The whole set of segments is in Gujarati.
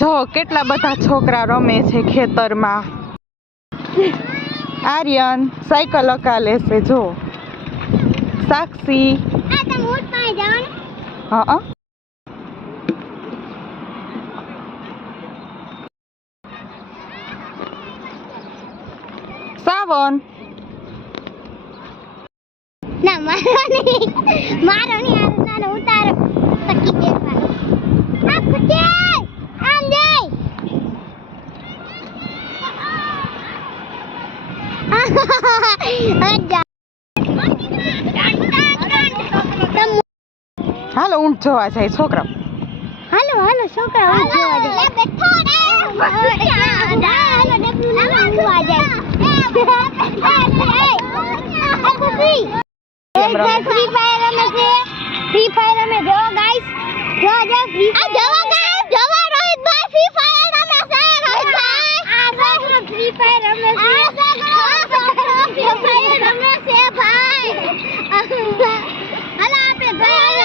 જો કેટલા બધા છોકરા રમે છે ખેતરમાં. આર્યન સાયકલ અકાલે છે. જો સાક્ષી હા સાવન ના મારો નહીં ઉતારો તકી દેવાનો આ કુટે આમ જઈ હાલો ઊંટ જોવા જાય છોકરા. હાલો છોકરા ઊંટ જોવા જાય. બેઠો રે હાલો ડબલું લાવવા જોવા જાય. ફ્રી ફાયર રમે છે. ફ્રી ફાયર રમે જો ગાઈસ જો ફ્રી ફાયર જવા રોહિતભાઈ ફ્રી ફાયર રમે છે. રોહિતભાઈ આ ફ્રી ફાયર રમે છે. ફ્રી ફાયર રમે છે ભાઈ. હાલો આપણે ભાઈ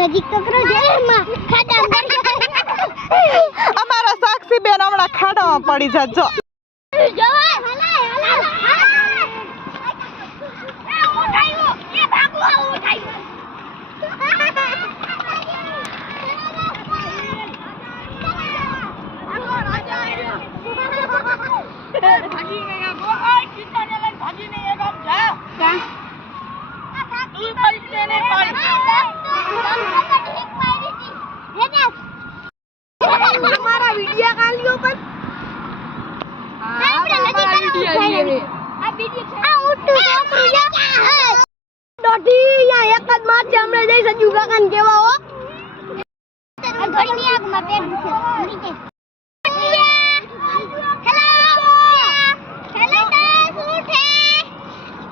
નજીક તો કરો જેલમાં ખાડામાં અમારા સાક્ષી બેન હમણાં ખાડામાં પડી જાત. જો हमारा वीडियो का लियो पर डोटी या एक જ માર છે હમણે જઈ સજુ કાકાને કેવા હો ઘડી ની આગ માં પેટ છે નીચે હેલો તો ઉઠે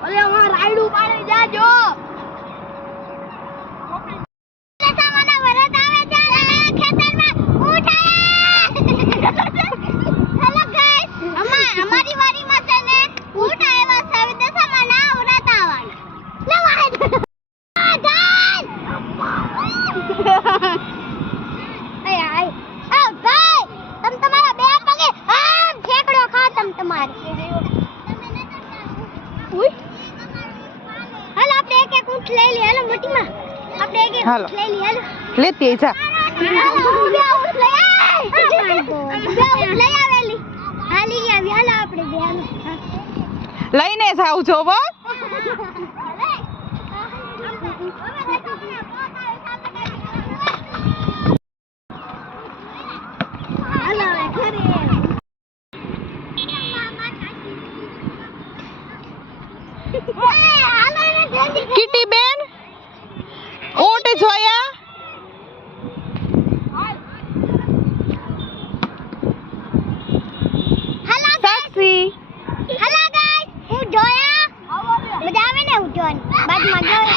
ઓલે અમાર રાયડું પાડે જાજો સામાના વરત આવે છે ખેતરમાં ઉઠાયા હેલો ગાઈસ અમારી વાડીમાં છે ને ઊંટ આવ્યા છે હવે દશામાના વ્રત આવવાના લેતી જા લઈને જાવ જોવો. કિટી બેન ઊંટ જોયા? હેલો સાક્ષી હેલો ગાઈસ હું જોયા મજા આવે ને હું જોન બાદમાં જોઈ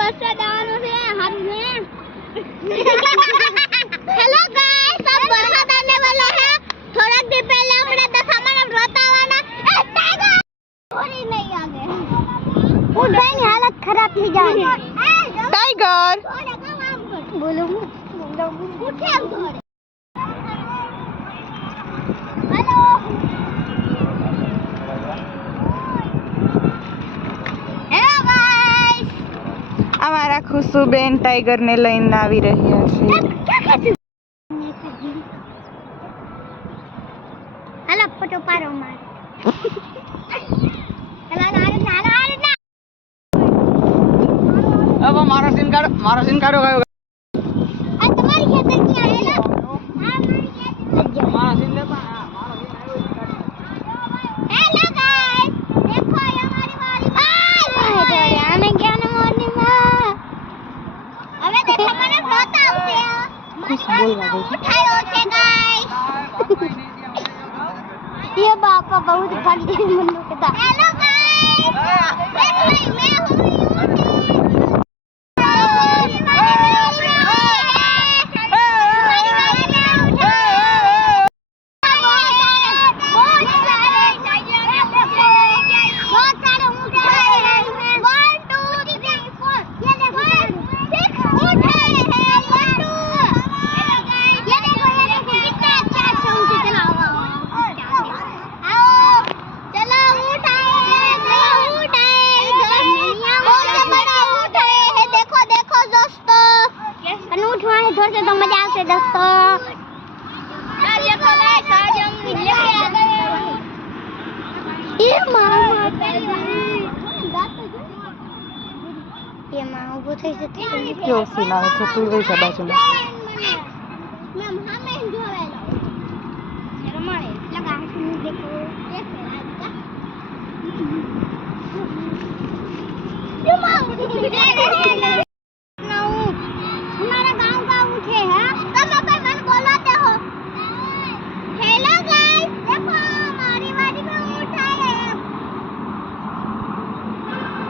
વરસાદ આવવાનો છે હારું ને હેલો ગાઈસ अब बरसात आने वाला है थोड़ा दिन पहले हमने दशामाना व्रत आवाना थोड़ी नहीं आगे उठाई हालत खराब थी जाए टाइगर बोलो उठे हम थोड़े हेलो हेलो गाइस અમારા ખુશુબેન ટાઈગર ને લઈને આવી રહ્યા છે. हेलो फोटो पारो मार अब मारा सीन काढो गयो आ तुम्हारी खेतर की आएगा मारा सीन लेता हेलो गाइस देखो ये हमारी वाली भाई हमें क्या न मॉर्निंग में હવે देखो મને વ્રત આવશે कुछ बोलवा दो ઉઠાયો છે ગાઈસ ये बापा बहुत फटी मन्नू के था हेलो गाइस मैं हूं नमस्ते दोस्तों आज देखो गाइस आज हम लेके आ गए ये मां ऊभो થઈ જતી કેવો સીન આવે છે તું વઈ જા બાજુમાં મેં હમે જોવેલો રમાડે લગા હું દેખો એક આજકા हमारा गांव का उठे है तुम अपन मन बोलाते हो हेलो गाइस देखो हमारी वाड़ी में ऊंट आए हैं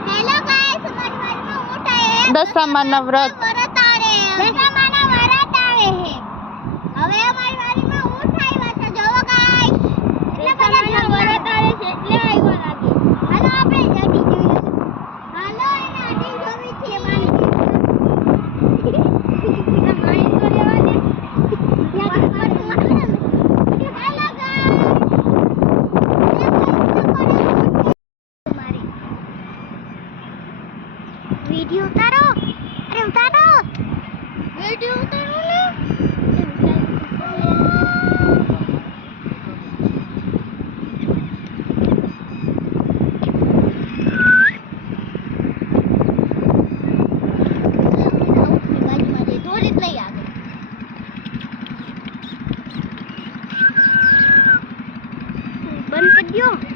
हेलो गाइस हमारी वाड़ी में ऊंट आए हैं દશામાના વ્રત व्रत आ रहे हैं दशामाना व्रत आवे है હવે અમારી વાડી માં ઊંટ આવ્યા છે જોવો ગાઈસ એટલે બધા વ્રત આવે છે એટલે આવ્યા લાગે હાલો આપણે જડી જોઈએ હાલો એને અડી જોવી છે મારી वीडियो उतारो अरे उतारो वीडियो उतारो ना बंद कर दियो